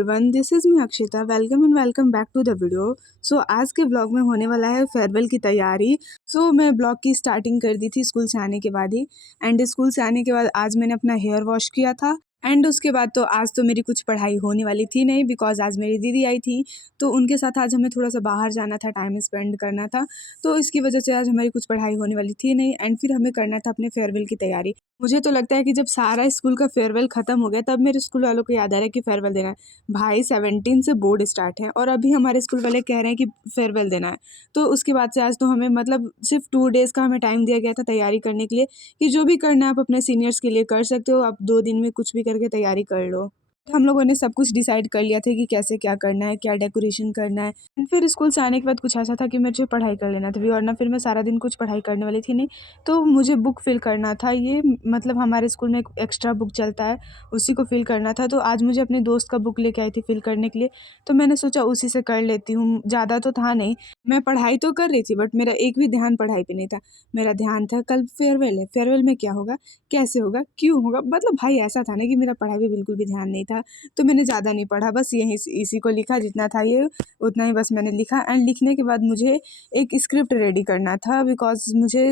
Everyone, this is me Akshita. Welcome and welcome back to the video. So आज के blog में होने वाला है फेयरवेल की तैयारी। मैं ब्लॉग की स्टार्टिंग कर दी थी स्कूल से आने के बाद ही। एंड स्कूल से आने के बाद आज मैंने अपना हेयर वॉश किया था। एंड उसके बाद तो आज तो मेरी कुछ पढ़ाई होने वाली थी नहीं, बिकॉज आज मेरी दीदी आई थी, तो उनके साथ आज हमें थोड़ा सा बाहर जाना था, टाइम स्पेंड करना था। तो इसकी वजह से आज हमारी कुछ पढ़ाई होने वाली थी नहीं। एंड फिर हमें करना था अपने फेयरवेल की तैयारी। मुझे तो लगता है कि जब सारा स्कूल का फेयरवेल ख़त्म हो गया तब मेरे स्कूल वालों को याद आ रहा है कि फेयरवेल देना है। भाई 17 से बोर्ड स्टार्ट है और अभी हमारे स्कूल वाले कह रहे हैं कि फेयरवेल देना है। तो उसके बाद से आज तो हमें मतलब सिर्फ 2 डेज़ का हमें टाइम दिया गया था तैयारी करने के लिए, कि जो भी करना है आप अपने सीनियर्स के लिए कर सकते हो, आप 2 दिन में कुछ भी करके तैयारी कर लो। हम लोगों ने सब कुछ डिसाइड कर लिया था कि कैसे क्या करना है, क्या डेकोरेशन करना है। एंड फिर स्कूल से आने के बाद कुछ ऐसा था कि मुझे पढ़ाई कर लेना था भी, वरना फिर मैं सारा दिन कुछ पढ़ाई करने वाली थी नहीं। तो मुझे बुक फिल करना था, ये मतलब हमारे स्कूल में एक एक्स्ट्रा बुक चलता है, उसी को फिल करना था। तो आज मुझे अपनी दोस्त का बुक लेके आई थी फिल करने के लिए, तो मैंने सोचा उसी से कर लेती हूँ। ज़्यादा तो था नहीं, मैं पढ़ाई तो कर रही थी बट मेरा एक भी ध्यान पढ़ाई पे नहीं था। मेरा ध्यान था कल फेयरवेल है, फेयरवेल में क्या होगा, कैसे होगा, क्यों होगा, मतलब भाई ऐसा था ना कि मेरा पढ़ाई पे बिल्कुल भी ध्यान नहीं था। तो मैंने ज़्यादा नहीं पढ़ा, बस यहीं इसी को लिखा, जितना था ये उतना ही बस मैंने लिखा। एंड लिखने के बाद मुझे एक स्क्रिप्ट रेडी करना था, बिकॉज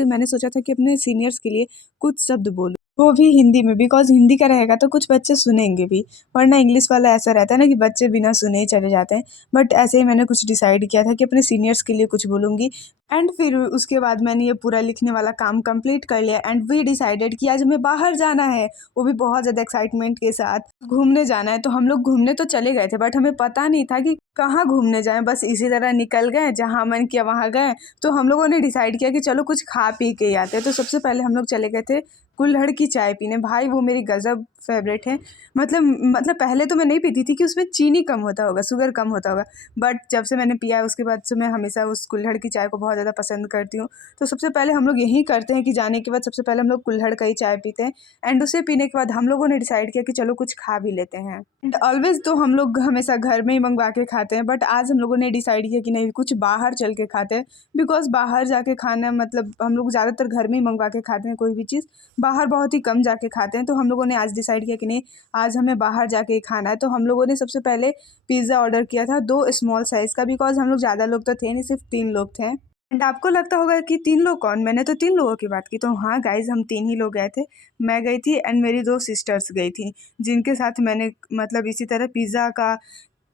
मैंने सोचा था कि अपने सीनियर्स के लिए कुछ शब्द बोलूँ, वो भी हिंदी में, बिकॉज हिंदी का रहेगा तो कुछ बच्चे सुनेंगे भी, वरना इंग्लिश वाला ऐसा रहता है ना कि बच्चे बिना सुने ही चले जाते हैं। बट ऐसे ही मैंने कुछ डिसाइड किया था कि अपने सीनियर्स के लिए कुछ बोलूँगी। एंड फिर उसके बाद मैंने ये पूरा लिखने वाला काम कंप्लीट कर लिया। एंड वी डिसाइडेड कि आज हमें बाहर जाना है, वो भी बहुत ज़्यादा एक्साइटमेंट के साथ घूमने जाना है। तो हम लोग घूमने तो चले गए थे बट हमें पता नहीं था कि कहाँ घूमने जाएं, बस इसी तरह निकल गए, जहाँ मन किया वहाँ गए। तो हम लोगों ने डिसाइड किया कि चलो कुछ खा पी के ही आते हैं। तो सबसे पहले हम लोग चले गए थे कुल्हड़ की चाय पीने। भाई वो मेरी गज़ब फेवरेट है। मतलब पहले तो मैं नहीं पीती थी कि उसमें चीनी कम होता होगा, शुगर कम होता होगा, बट जब से मैंने पिया है उसके बाद से मैं हमेशा उस कुल्हड़ की चाय को बहुत ज़्यादा पसंद करती हूँ। तो सबसे पहले हम लोग यही करते हैं कि जाने के बाद सबसे पहले हम लोग कुल्हड़ का ही चाय पीते हैं। एंड उसे पीने के बाद हम लोगों ने डिसाइड किया कि चलो कुछ खा भी लेते हैं। एंड ऑलवेज तो हम लोग हमेशा घर में ही मंगवा के खाते हैं, बट आज हम लोगों ने डिसाइड किया कि नहीं, कुछ बाहर चल के खाते हैं। बिकॉज बाहर जाके खाना, मतलब हम लोग ज़्यादातर घर में ही मंगवा के खाते हैं, कोई भी चीज़ बाहर बहुत ही कम जाके खाते हैं। तो हम लोगों ने आज डिसाइड किया कि नहीं, आज हमें बाहर जाके ही खाना है। तो हम लोगों ने सबसे पहले पिज़्ज़ा ऑर्डर किया था, 2 स्मॉल साइज़ का, बिकॉज हम लोग ज़्यादा लोग तो थे नहीं, सिर्फ 3 लोग थे। एंड आपको लगता होगा कि 3 लोग कौन, मैंने तो 3 लोगों की बात की। तो हाँ गाइज़, हम 3 ही लोग गए थे। मैं गई थी एंड मेरी 2 सिस्टर्स गई थी, जिनके साथ मैंने मतलब इसी तरह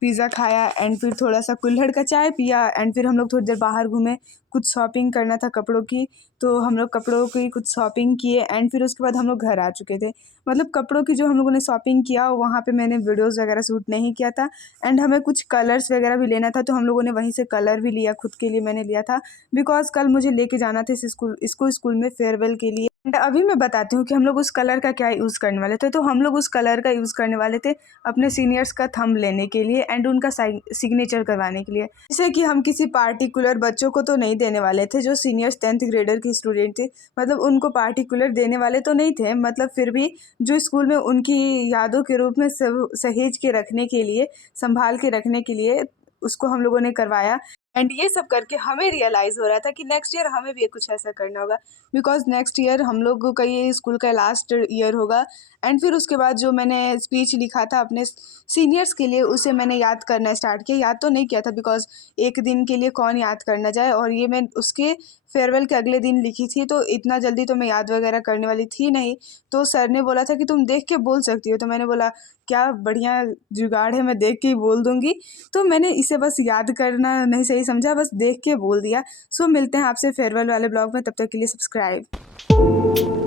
पिज़्ज़ा खाया। एंड फिर थोड़ा सा कुल्हड़ का चाय पिया। एंड फिर हम लोग थोड़ी देर बाहर घूमे, कुछ शॉपिंग करना था कपड़ों की, तो हम लोग कपड़ों की कुछ शॉपिंग किए। एंड फिर उसके बाद हम लोग घर आ चुके थे। मतलब कपड़ों की जो हम लोगों ने शॉपिंग किया वहाँ पे मैंने वीडियोज़ वगैरह शूट नहीं किया था। एंड हमें कुछ कलर्स वगैरह भी लेना था, तो हम लोगों ने वहीं से कलर भी लिया, खुद के लिए मैंने लिया था, बिकॉज कल मुझे लेके जाना था इसको स्कूल में फेयरवेल के लिए। एंड अभी मैं बताती हूँ कि हम लोग उस कलर का क्या यूज़ करने वाले थे। तो हम लोग उस कलर का यूज़ करने वाले थे अपने सीनियर्स का थंब लेने के लिए एंड उनका सिग्नेचर करवाने के लिए। जैसे कि हम किसी पार्टिकुलर बच्चों को तो नहीं देने वाले थे, जो सीनियर्स 10th ग्रेडर की स्टूडेंट थे, मतलब उनको पार्टिकुलर देने वाले तो नहीं थे, मतलब फिर भी जो स्कूल में उनकी यादों के रूप में सहेज के रखने के लिए, संभाल के रखने के लिए उसको हम लोगों ने करवाया। एंड ये सब करके हमें रियलाइज़ हो रहा था कि नेक्स्ट ईयर हमें भी कुछ ऐसा करना होगा, बिकॉज नेक्स्ट ईयर हम लोगों का ये स्कूल का लास्ट ईयर होगा। एंड फिर उसके बाद जो मैंने स्पीच लिखा था अपने सीनियर्स के लिए, उसे मैंने याद करना स्टार्ट किया। याद तो नहीं किया था बिकॉज एक दिन के लिए कौन याद करना जाए, और ये मैं उसके फेयरवेल के अगले दिन लिखी थी, तो इतना जल्दी तो मैं याद वगैरह करने वाली थी नहीं। तो सर ने बोला था कि तुम देख के बोल सकती हो, तो मैंने बोला क्या बढ़िया जुगाड़ है, मैं देख के ही बोल दूँगी। तो मैंने इसे बस याद करना नहीं सही समझा, बस देख के बोल दिया। सो मिलते हैं आपसे फेयरवेल वाले ब्लॉग में, तब तक के लिए सब्सक्राइब।